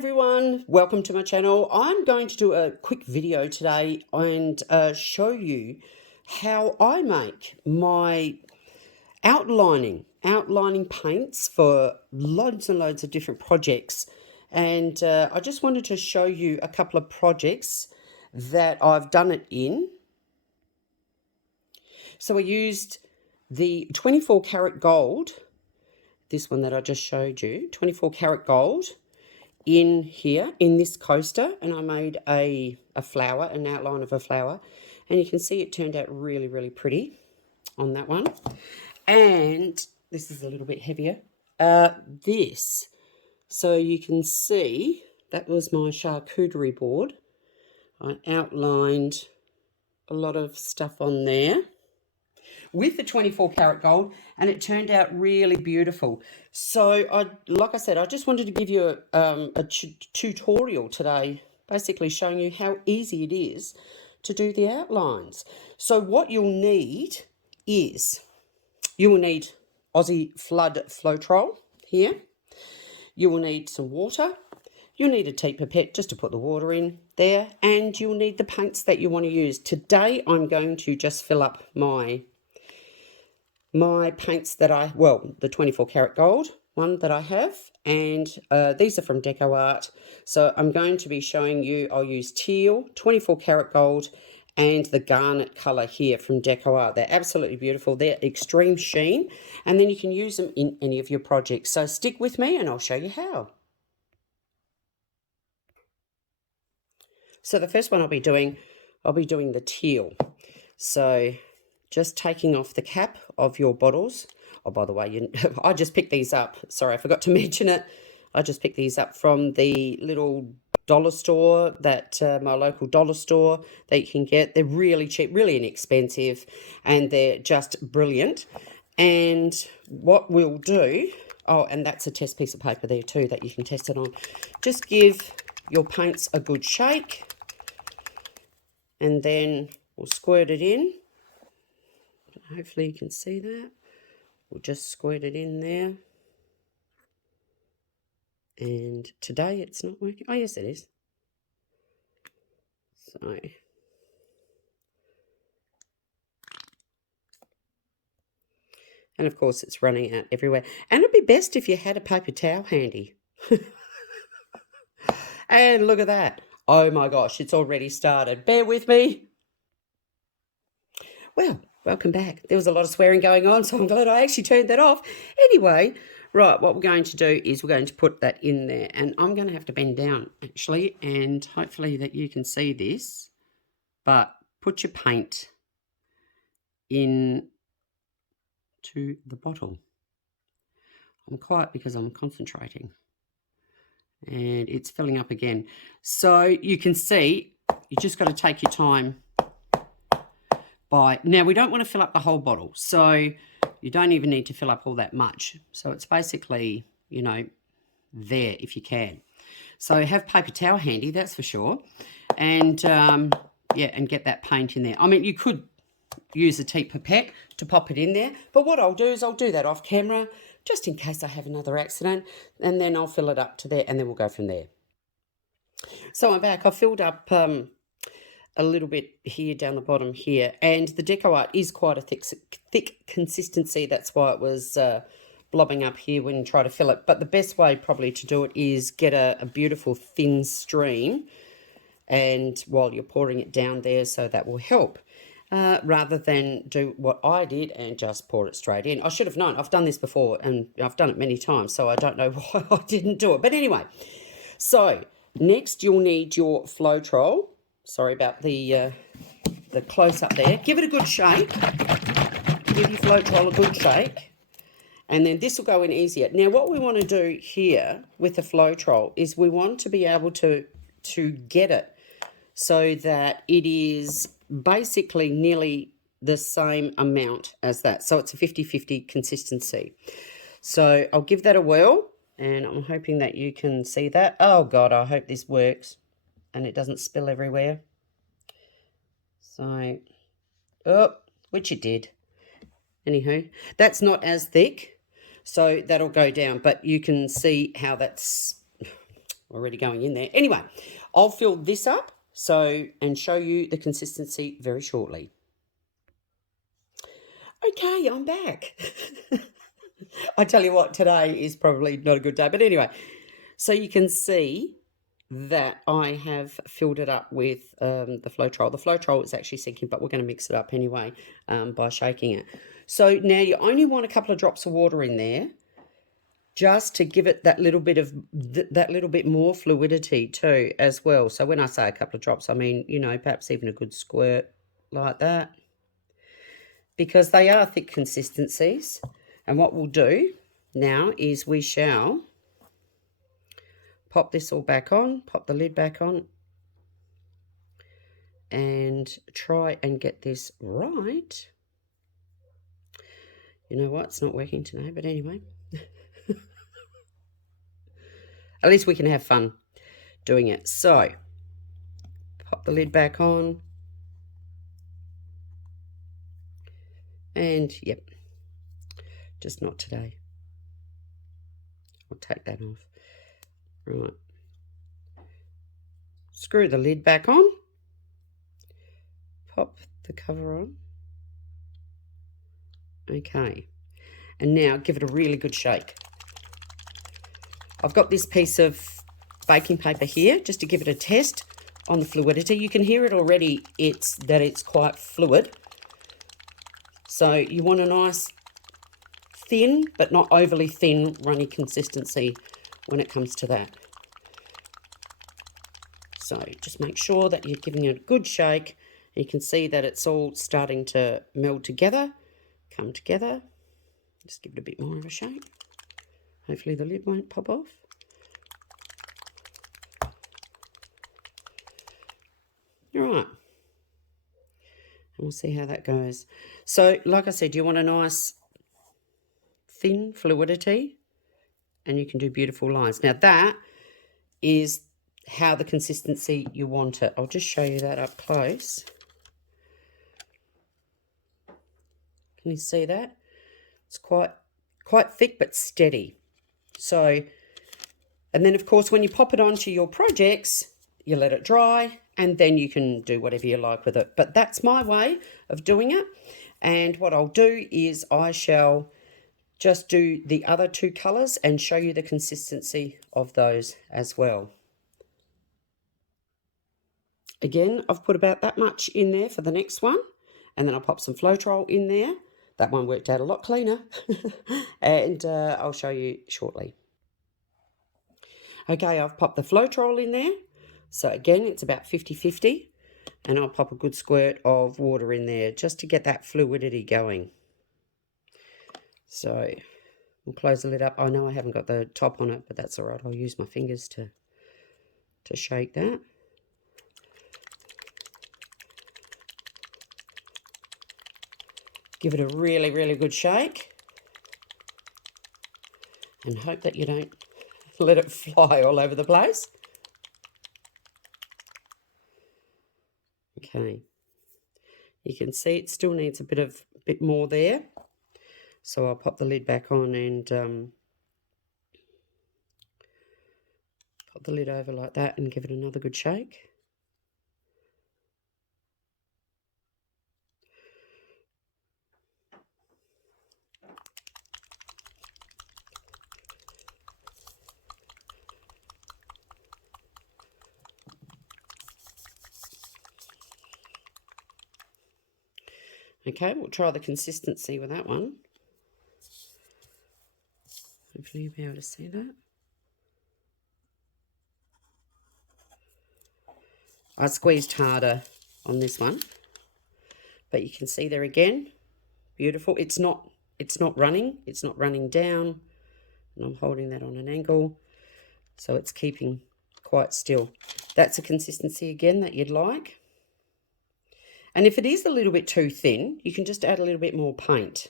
everyone, welcome to my channel. I'm going to do a quick video today and show you how I make my outlining paints for loads and loads of different projects. And I just wanted to show you a couple of projects that I've done it in. So I used the 24 karat gold, this one that I just showed you, 24 karat gold, in here in this coaster, and I made a flower, an outline of a flower, and you can see it turned out really pretty on that one. And this is a little bit heavier, this, so you can see that was my charcuterie board. I outlined a lot of stuff on there with the 24 karat gold, and it turned out really beautiful. So like I said, I just wanted to give you a tutorial today, basically showing you how easy it is to do the outlines. So what you'll need is, you will need Aussie Flood Floetrol here. You will need some water. You'll need a tea pipette just to put the water in there, and you'll need the paints that you want to use. Today I'm going to just fill up my paints that the 24 karat gold one that I have, and these are from DecoArt. So I'm going to be showing you, I'll use Teal, 24 karat gold, and the Garnet colour here from DecoArt. They're absolutely beautiful. They're extreme sheen, and then you can use them in any of your projects. So stick with me and I'll show you how. So the first one I'll be doing the teal. So just taking off the cap of your bottles. Oh, by the way, I just picked these up. Sorry, I forgot to mention it. I just picked these up from the little dollar store, that my local dollar store that you can get. They're really cheap, really inexpensive, and they're just brilliant. And what we'll do, oh, and that's a test piece of paper there too that you can test it on. Just give your paints a good shake, and then we'll squirt it in. Hopefully you can see that. We'll just squirt it in there. And today it's not working. Oh, yes, it is. So, and of course it's running out everywhere. And it'd be best if you had a paper towel handy. And look at that. Oh my gosh, it's already started. Bear with me. Well, welcome back. There was a lot of swearing going on, so I'm glad I actually turned that off. Anyway, right, what we're going to do is we're going to put that in there, and I'm going to have to bend down actually, and hopefully that you can see this, but put your paint in to the bottle. I'm quiet because I'm concentrating, and it's filling up again. So you can see, you just got to take your time. Now we don't want to fill up the whole bottle, so you don't even need to fill up all that much. So it's basically, you know, there if you can. So have paper towel handy, that's for sure. And yeah, and get that paint in there. I mean, you could use a tea pipette to pop it in there, but what I'll do is I'll do that off camera just in case I have another accident, and then I'll fill it up to there, and then we'll go from there. So I'm back. I filled up a little bit here down the bottom here, and the DecoArt is quite a thick consistency. That's why it was blobbing up here when you try to fill it. But the best way probably to do it is get a beautiful thin stream, and while you're pouring it down there, so that will help, rather than do what I did and just pour it straight in. I should have known. I've done this before, and I've done it many times, so I don't know why I didn't do it. But anyway, so next you'll need your Floetrol. Sorry about the close-up there. Give it a good shake. Give your Floetrol a good shake. And then this will go in easier. Now, what we want to do here with the Floetrol is we want to be able to get it so that it is basically nearly the same amount as that. So it's a 50-50 consistency. So I'll give that a whirl, and I'm hoping that you can see that. Oh, God, I hope this works and it doesn't spill everywhere. So, oh, which it did. Anywho, that's not as thick, so that'll go down, but you can see how that's already going in there. Anyway, I'll fill this up and show you the consistency very shortly. Okay, I'm back. I tell you what, today is probably not a good day. But anyway, so you can see that I have filled it up with the Floetrol. The Floetrol is actually sinking, but we're going to mix it up anyway by shaking it. So now you only want a couple of drops of water in there, just to give it that little bit more fluidity too as well. So when I say a couple of drops, I mean, you know, perhaps even a good squirt like that, because they are thick consistencies. And what we'll do now is we shall pop this all back on, pop the lid back on, and try and get this right. You know what? It's not working today, but anyway. At least we can have fun doing it. So, pop the lid back on. And, yep, just not today. I'll take that off. Right. Screw the lid back on. Pop the cover on. Okay. And now give it a really good shake. I've got this piece of baking paper here just to give it a test on the fluidity. You can hear it already, it's quite fluid. So you want a nice thin, but not overly thin, runny consistency when it comes to that. So just make sure that you're giving it a good shake. You can see that it's all starting to meld together, come together. Just give it a bit more of a shake. Hopefully the lid won't pop off. All right. And we'll see how that goes. So, like I said, you want a nice thin fluidity, and you can do beautiful lines. Now, that is how the consistency you want it. I'll just show you that up close. Can you see that? It's quite thick but steady. So, and then of course when you pop it onto your projects, you let it dry and then you can do whatever you like with it. But that's my way of doing it. And what I'll do is I shall just do the other two colours and show you the consistency of those as well. Again, I've put about that much in there for the next one. And then I'll pop some Floetrol in there. That one worked out a lot cleaner. And I'll show you shortly. Okay, I've popped the Floetrol in there. So again, it's about 50-50. And I'll pop a good squirt of water in there just to get that fluidity going. So we'll close the lid up. I know I haven't got the top on it, but that's all right. I'll use my fingers to shake that. Give it a really, really good shake. And hope that you don't let it fly all over the place. Okay. You can see it still needs a bit more there. So I'll pop the lid back on and pop the lid over like that and give it another good shake. Okay, we'll try the consistency with that one. Hopefully you'll be able to see that. I squeezed harder on this one, but you can see there again, beautiful. It's not running down, and I'm holding that on an angle, so it's keeping quite still. That's a consistency again that you'd like. And if it is a little bit too thin, you can just add a little bit more paint.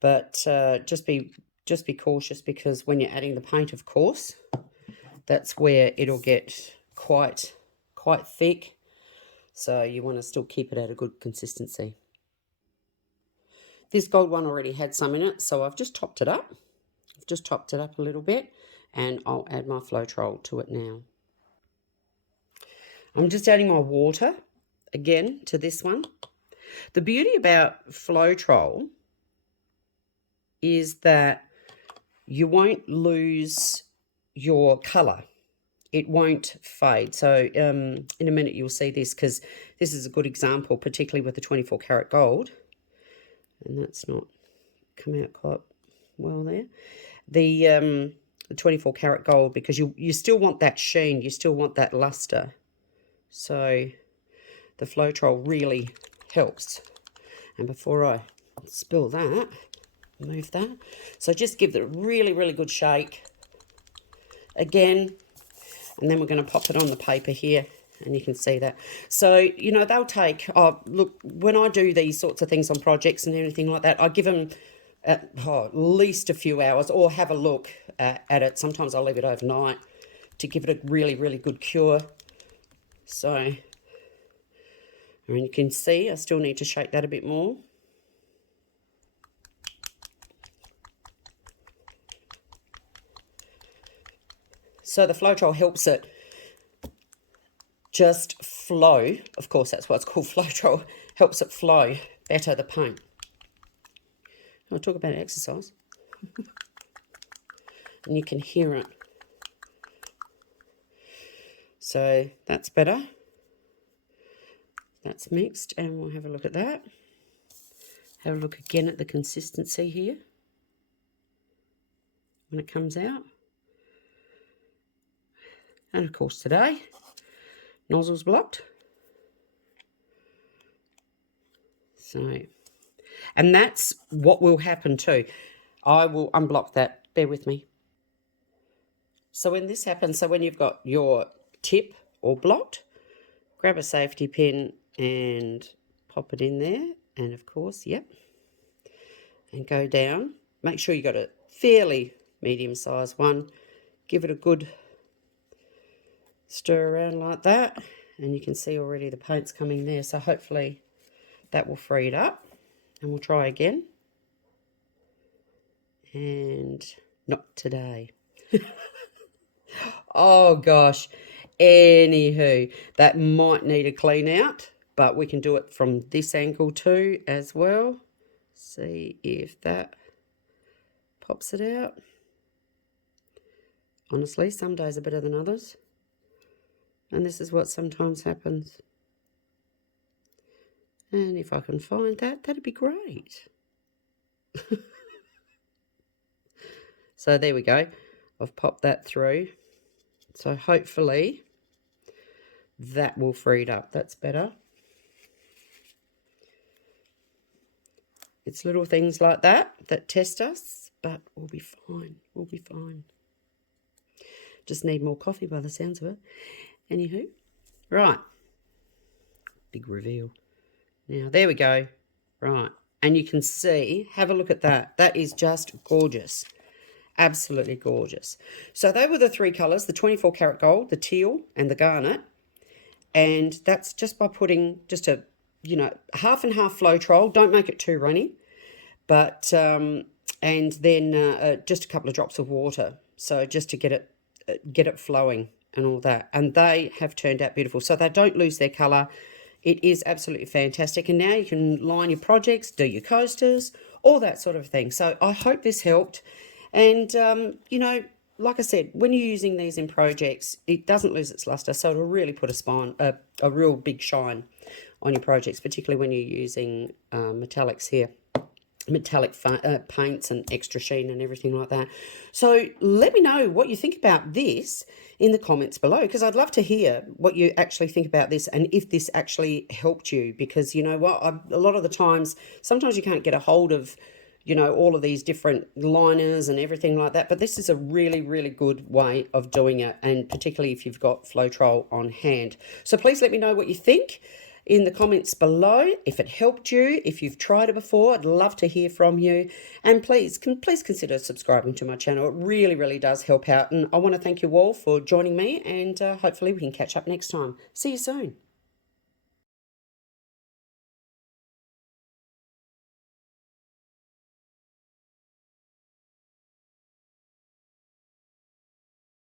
But just be cautious, because when you're adding the paint, of course, that's where it'll get quite thick. So you want to still keep it at a good consistency. This gold one already had some in it, so I've just topped it up. I've just topped it up a little bit. And I'll add my Floetrol to it now. I'm just adding my water again to this one. The beauty about Floetrol is that you won't lose your colour. It won't fade. So in a minute you'll see this, because this is a good example, particularly with the 24 karat gold. And that's not come out quite well there. The 24 karat gold, because you still want that sheen, you still want that luster. So the Floetrol really helps. And before I spill that, move that. So just give it a really, really good shake again. And then we're going to pop it on the paper here, and you can see that. So, you know, they'll take, look, when I do these sorts of things on projects and anything like that, I give them at least a few hours, or have a look at it. Sometimes I'll leave it overnight to give it a really, really good cure. So, and you can see I still need to shake that a bit more. So the Floetrol helps it just flow. Of course, that's why it's called Floetrol. Helps it flow better, the paint. I'll talk about exercise. And you can hear it. So that's better. That's mixed, and we'll have a look at that. Have a look again at the consistency here when it comes out. And of course today, nozzle's blocked. So, and that's what will happen too. I will unblock that, bear with me. So when this happens, so when you've got your tip all blocked, grab a safety pin and pop it in there. And of course, yep. And go down. Make sure you got a fairly medium-sized one. Give it a good stir around like that, and you can see already the paint's coming there, so hopefully that will free it up. And we'll try again, and not today. Oh gosh, anywho, that might need a clean out, but we can do it from this angle too as well. See if that pops it out. Honestly, some days are better than others. And this is what sometimes happens. And if I can find that, that'd be great. So there we go. I've popped that through. So hopefully that will free it up. That's better. It's little things like that that test us, but we'll be fine. We'll be fine. Just need more coffee by the sounds of it. Anywho, right, big reveal. Now, there we go. Right, and you can see, have a look at that. That is just gorgeous. Absolutely gorgeous. So they were the three colours, the 24 karat gold, the teal, and the garnet. And that's just by putting just a, you know, half and half Floetrol. Don't make it too runny. But, and then just a couple of drops of water. So just to get it flowing and all that. And they have turned out beautiful. So they don't lose their colour. It is absolutely fantastic. And now you can line your projects, do your coasters, all that sort of thing. So I hope this helped. And, you know, like I said, when you're using these in projects, it doesn't lose its luster. So it'll really put a real big shine on your projects, particularly when you're using metallics here. Metallic paints and extra sheen and everything like that. So let me know what you think about this in the comments below, because I'd love to hear what you actually think about this and if this actually helped you, because you know what, a lot of the times, sometimes you can't get a hold of, you know, all of these different liners and everything like that, but this is a really, really good way of doing it, and particularly if you've got Floetrol on hand. So please let me know what you think in the comments below, if it helped you, if you've tried it before. I'd love to hear from you, and please consider subscribing to my channel. It really, really does help out, and I want to thank you all for joining me, and hopefully we can catch up next time. See you soon.